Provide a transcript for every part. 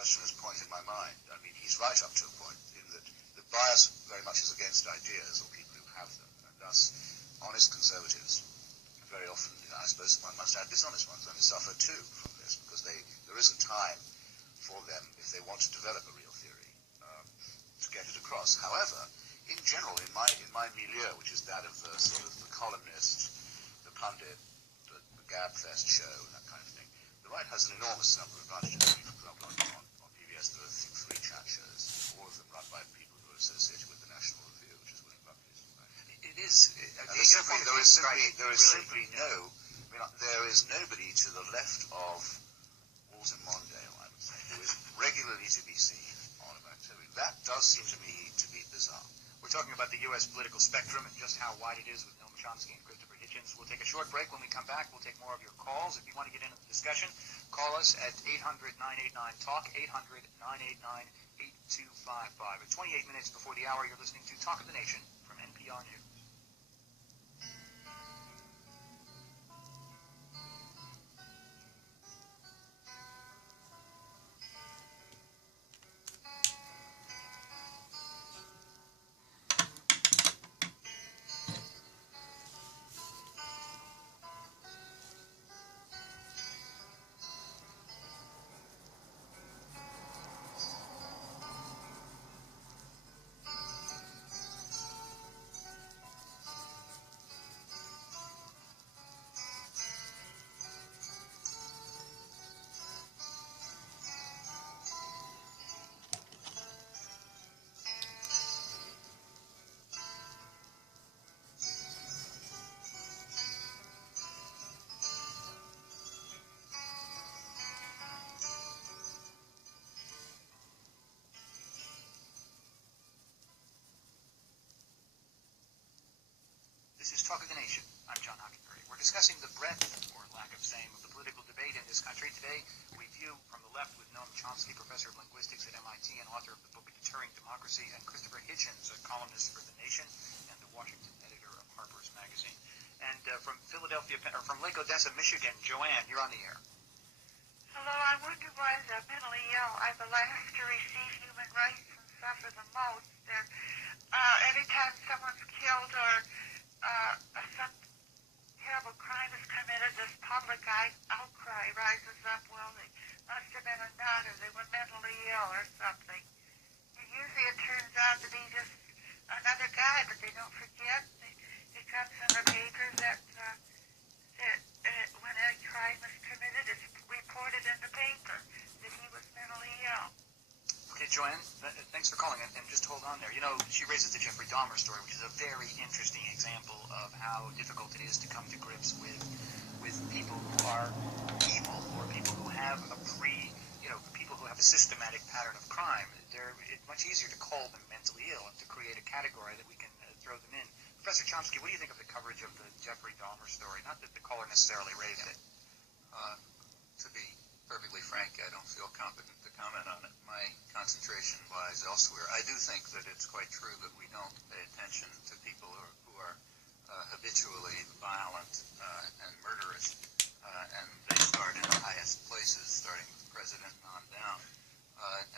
questioner's point in my mind. I mean, he's right up to a point in that the bias very much is against ideas or people who have them, and thus honest conservatives very often, I suppose one must add dishonest ones, only suffer too from this, because there isn't time for them, if they want to develop a real theory, to get it across. However, in general, in my milieu, which is that of the sort of the columnist, the pundit, the gabfest show, and that kind of thing, the right has an enormous number of advantages. For example, on PBS there are 3 chat shows, all of them run by people who are associated with the National Review, which is William Buckley's. It is. There is nobody to the left of Walter Mondale, I would say, who is regularly to be seen on about TV. That does seem to me to be bizarre. We're talking about the U.S. political spectrum and just how wide it is with Noam Chomsky and Christopher Hitchens. We'll take a short break. When we come back, we'll take more of your calls. If you want to get into the discussion, call us at 800-989-TALK, 800-989-8255. At 28 minutes before the hour, you're listening to Talk of the Nation from NPR News. This is Talk of the Nation. I'm John Hockenberry. We're discussing the breadth, or lack of same, of the political debate in this country. Today, we view from the left with Noam Chomsky, professor of linguistics at MIT and author of the book Deterring Democracy, and Christopher Hitchens, a columnist for The Nation and the Washington editor of Harper's Magazine. And from Lake Odessa, Michigan, Joanne, you're on the air. Hello, I wonder why the mentally ill are the last to receive human rights and suffer the most. Every time someone's killed or some terrible crime is committed, this public outcry rises up. Well, they must have been a nut, or they were mentally ill or something. And usually it turns out to be just another guy, but they don't forget. It comes in the paper that when a crime is committed, it's reported in the paper that he was mentally ill. Okay, Joanne, thanks for calling, and just hold on there. You know, she raises the Jeffrey Dahmer story, which is a very interesting example of how difficult it is to come to grips with people who are evil, or people who have people who have a systematic pattern of crime. It's much easier to call them mentally ill and to create a category that we can throw them in. Professor Chomsky, what do you think of the coverage of the Jeffrey Dahmer story? Not that the caller necessarily raised it. To be perfectly frank, I don't feel competent to comment on it. My concentration lies elsewhere. I do think that it's quite true that we don't pay attention to people who are habitually violent and murderous, and they start in the highest places, starting with the president on down.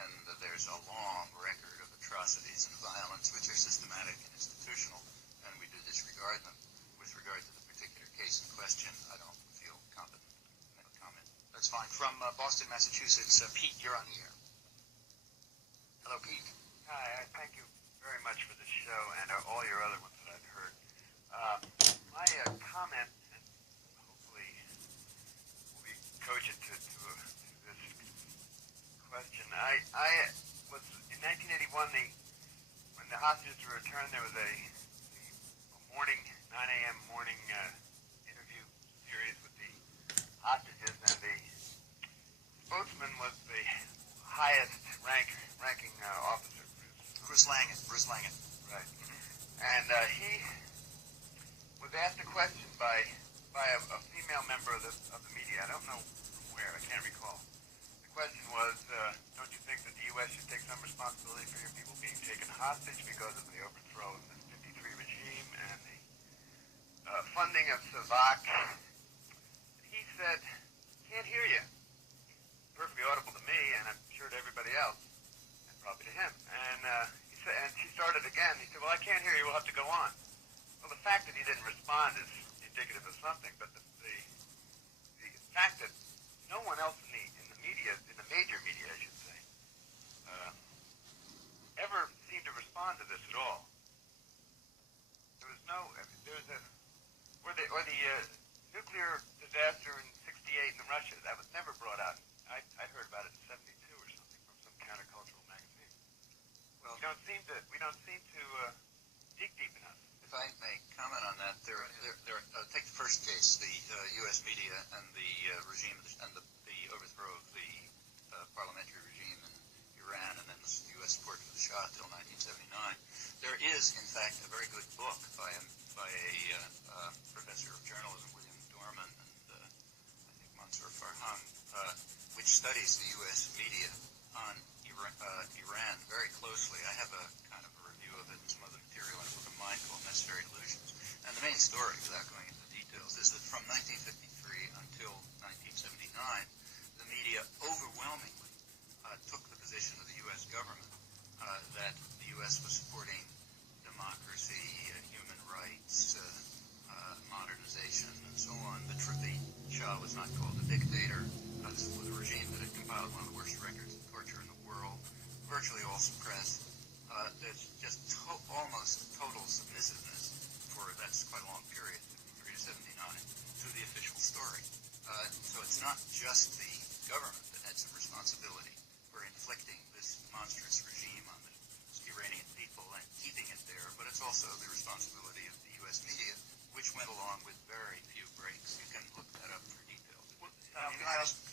And there's a long record of atrocities and violence which are systematic and institutional, and we do disregard them. With regard to the particular case in question, I don't feel competent to make a comment. That's fine. From Boston, Massachusetts, Pete, you're on the air. Hello, Pete. Hi, thank you very much for the show and all your other ones that I've heard. My comment, and hopefully will be cogent to this question. I was, in 1981, when the hostages were returned, there was a morning, 9 a.m. morning interview series with the hostages, and the spokesman was the highest ranking officer, Bruce Langen. Right. And he was asked a question by a female member of the media. I don't know from where. I can't recall. The question was, don't you think that the U.S. should take some responsibility for your people being taken hostage because of the overthrow of the 53 regime and the funding of Savak? He said, can't hear you. Perfectly audible to me, and sure to everybody else, and probably to him. And he said, and she started again. He said, "Well, I can't hear you. We'll have to go on." Well, the fact that he didn't respond is indicative of something, but the fact that no one else in the media, in the major media, I should say, ever seemed to respond to this at all. There was no, or the nuclear disaster in '68 in Russia, that was never brought out. I heard about it in '72 or something from some countercultural magazine. Well, we don't seem to dig deep enough. If I may comment on that, take the first case, the U.S. media and the regime and the overthrow of the parliamentary regime in Iran, and then the U.S. support for the Shah until 1979. There is, in fact, a very good book by a professor of journalism, William Dorman, and I think Mansour Farhang, which studies the U.S. media on Iran very closely. I have a kind of a review of it and some other material in a book of mine called Necessary Illusions. And the main story, without going into the details, is that from 1953 until 1979, the media overwhelmingly took the position of the U.S. government that the U.S. was supporting democracy, human rights, modernization, and so on. The Shah was not called a dictator. This was a regime that had compiled one of the worst records of torture in the world, virtually all suppressed. There's just almost total submissiveness for, that's quite a long period, 53 to 79, to the official story. So it's not just the government that had some responsibility for inflicting this monstrous regime on the Iranian people and keeping it there, but it's also the responsibility of the U.S. media, which went along with very few breaks. You can look that up for details.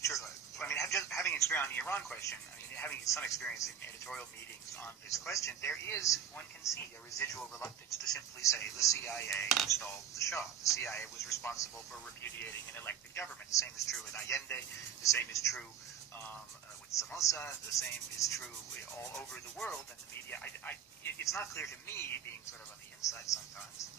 Sure. I mean, having experience on the Iran question, I mean, having some experience in editorial meetings on this question, there is, one can see, a residual reluctance to simply say the CIA installed the Shah. The CIA was responsible for repudiating an elected government. The same is true with Allende. The same is true with Somoza. The same is true all over the world. And the media, it's not clear to me, being sort of on the inside sometimes,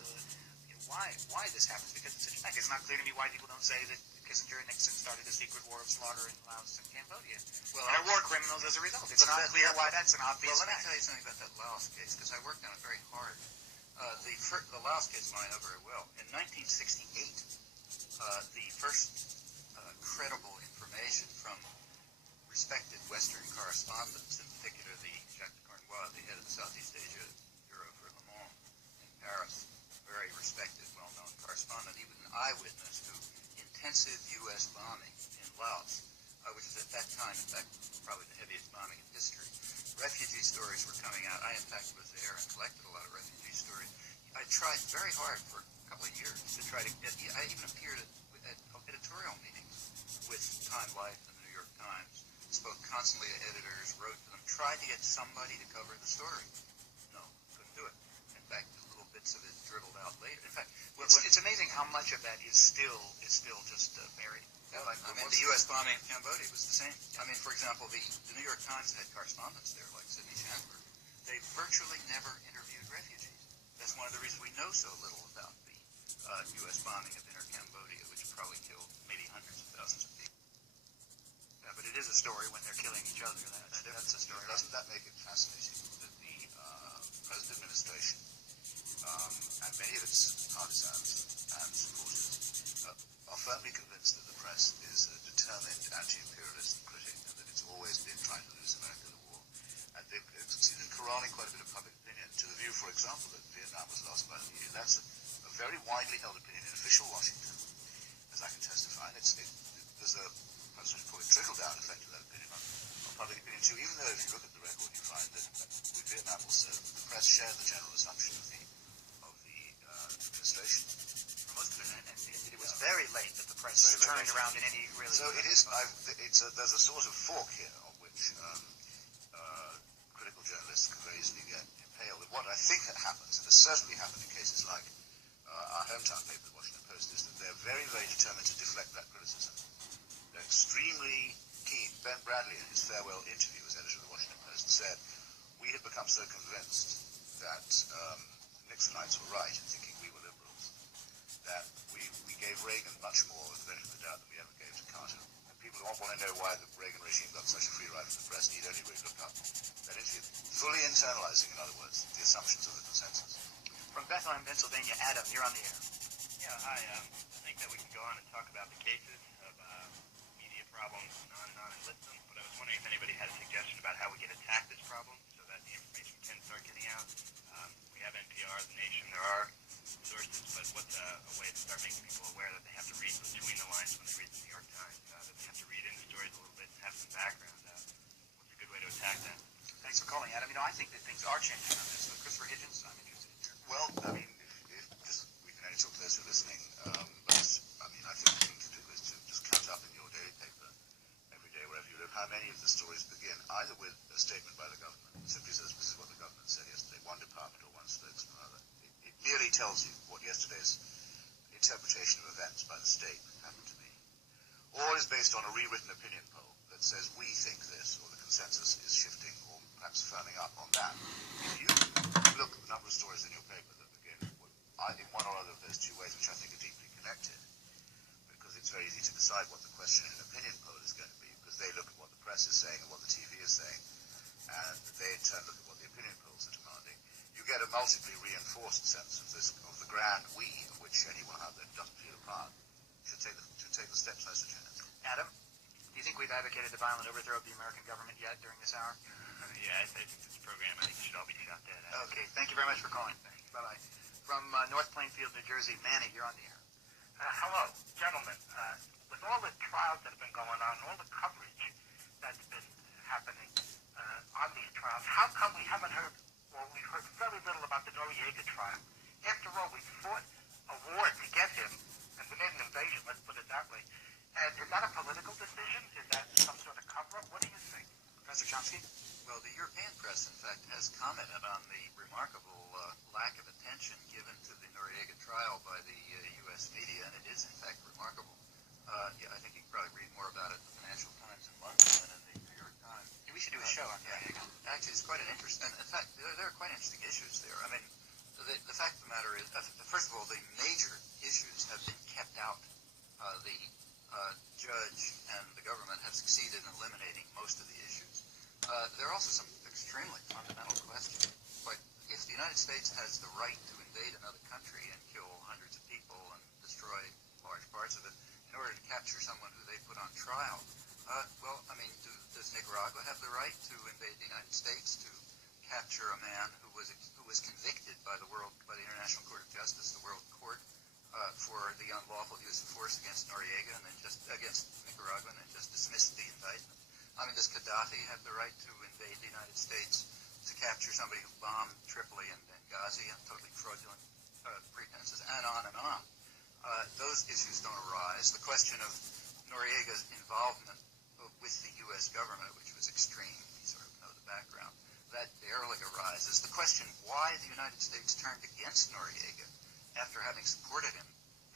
why this happens, because it's such a fact. It's not clear to me why people don't say that Kissinger and Nixon started a secret war of slaughter in Laos and Cambodia. Well, and are war criminals as a result. It's not clear why that's an obvious fact. Well, let me tell you something about that Laos case, because I worked on it very hard. The Laos case I know very well. In 1968, the first credible information from respected Western correspondents, in particular the Jacques de Cornouaille, the head of the Southeast Asia Bureau for Le Monde in Paris, very respected, well-known correspondent. He was an eyewitness to intensive U.S. bombing in Laos, which was at that time, in fact, probably the heaviest bombing in history. Refugee stories were coming out. I, in fact, was there and collected a lot of refugee stories. I tried very hard for a couple of years to try to get, I even appeared at editorial meetings with Time Life and the New York Times, spoke constantly to editors, wrote to them, tried to get somebody to cover the story. No, couldn't do it. In fact, little bits of it dribbled out later. In fact, it's amazing how much of that is still just buried. Yeah, I mean, the U.S. bombing of Cambodia was the same. I mean, for example, the New York Times had correspondents there, like Sidney Chandler. They virtually never interviewed refugees. That's one of the reasons we know so little about the U.S. bombing of inner Cambodia, which probably killed maybe hundreds of thousands of people. Yeah, but it is a story when they're killing each other. That's a story. Doesn't that make it fascinating that the present administration and many of its partisans and supporters are firmly convinced that the press is a determined anti-imperialist critic and that it's always been trying to lose America the war. And they've succeeded in corralling quite a bit of public opinion to the view, for example, that Vietnam was lost by the EU. That's a very widely held opinion in official Washington, as I can testify. And there's a, I was going to call it, trickle-down effect of that opinion on public opinion too, even though if you look at the record, you find that with Vietnam also, the press shared the general assumption of the administration. For most of it, and it was very late that the press turned around in any really... So it is, there's a sort of fork here on which critical journalists can very easily get impaled. And what I think happens, and has certainly happened in cases like our hometown paper, the Washington Post, is that they're very, very determined to deflect that criticism. They're extremely keen. Ben Bradley, in his farewell interview as editor of the Washington Post, said, "We had become so convinced that Nixonites were right in thinking we were liberals, that we gave Reagan much more of the benefit of the doubt than we ever gave to Carter." And people people want to know why the Reagan regime got such a free ride from the press need only really look up that interview. Fully internalizing, in other words, the assumptions of the consensus. From Bethlehem, Pennsylvania, Adam, you're on the air. Yeah, hi. I think that we can go on and talk about the cases of media problems and on and list them, but I was wondering if anybody had a suggestion about how we can attack this problem so that the information can start getting out. We have NPR, The Nation, there are sources, but what's a way to start making people aware that they have to read between the lines when they read the New York Times, that they have to read into stories a little bit and have some background? What's a good way to attack that? Thanks for calling, Adam. I think that things are changing on this. Christopher Hitchens, I'm interested in your... Well, if just, we can only talk to those who are listening, but, I think the thing to do is to just count up in your daily paper every day, wherever you live, how many of the stories begin either with a statement by the government, simply says, this is what the government said yesterday, one department or one spokesman or other. It merely tells you what yesterday's interpretation of events by the state happened to be. Or is based on a rewritten opinion poll that says we think this, or the consensus is shifting, or perhaps firming up on that. If you look at the number of stories in your paper that begin in one or other of those two ways, which I think are deeply connected, because it's very easy to decide what the question in an opinion poll is going to be, because they look at what the press is saying and what the TV is saying, and they in turn look at what the opinion polls are demanding. You get a multiply reinforced sense of the grand we, of which anyone out there who doesn't feel a part should take the steps I suggest. Adam, do you think we've advocated the violent overthrow of the American government yet during this hour? Yeah, I think this program, I think we should all be shot dead. Okay, thank you very much for calling. Bye-bye. From North Plainfield, New Jersey, Manny, you're on the air. Hello, gentlemen. With all the trials that have been going on, all the coverage that's been happening on these trials, how come we haven't heard, or we've heard very little about the Noriega trial? After all, we fought a war to get him, and we made an invasion, let's put it that way. And is that a political decision? Is that some sort of cover-up? What do you think? Professor Chomsky? Well, the European press, in fact, has commented on the remarkable lack of attention given to the Noriega trial by the U.S. media, and it is, in fact, remarkable. Yeah, I think you can probably read more about it in the Financial Times in London than in the New York Times. Yeah, we should do a show on Noriega. Actually, it's quite an interesting, and in fact, there are quite interesting issues there. I mean, the fact of the matter is, first of all, the major issues have been kept out. The judge and the government have succeeded in eliminating most of the issues. There are also some extremely fundamental questions. Like, if the United States has the right to invade another country and kill hundreds of people and destroy large parts of it in order to capture someone who they put on trial, does Nicaragua have the right to invade the United States to capture a man who was convicted by the International Court of Justice, the World Court, for the unlawful use of force against Noriega and then against Nicaragua, and then just dismissed the indictment? I mean, does Gaddafi have the right to invade the United States to capture somebody who bombed Tripoli and Benghazi on totally fraudulent pretenses, and on and on? Those issues don't arise. The question of Noriega's involvement with the U.S. government, which was extreme, you sort of know the background, that barely arises. The question why the United States turned against Noriega after having supported him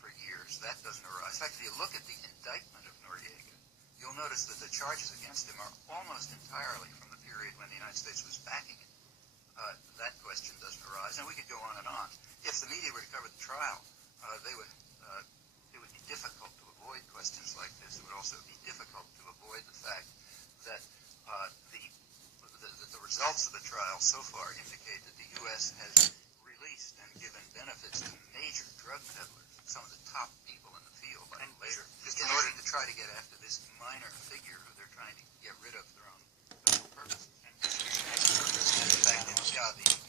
for years, that doesn't arise. In fact, if you look at the indictment of Noriega, you'll notice that the charges against him are almost entirely from the period when the United States was backing him. That question doesn't arise, and we could go on and on. If the media were to cover the trial, it would be difficult to avoid questions like this. It would also be difficult to avoid the fact that the results of the trial so far indicate that the U.S. has released and given benefits to major drug peddlers, some of the top people in the field, like later, in order to try to get after this minor figure who they're trying to get rid of for their own personal purposes. In fact, the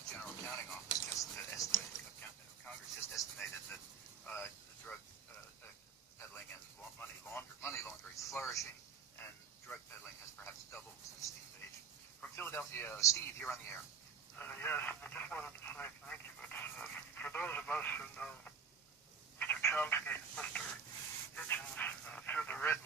General Accounting Office just estimated, Congress just estimated that the drug peddling and money laundering is flourishing, and drug peddling has perhaps doubled since the invasion. From Philadelphia, Steve, you're on the air. Yes, I just wanted to say thank you. For those of us who know Mr. Chomsky, Mr. Hitchens, through the written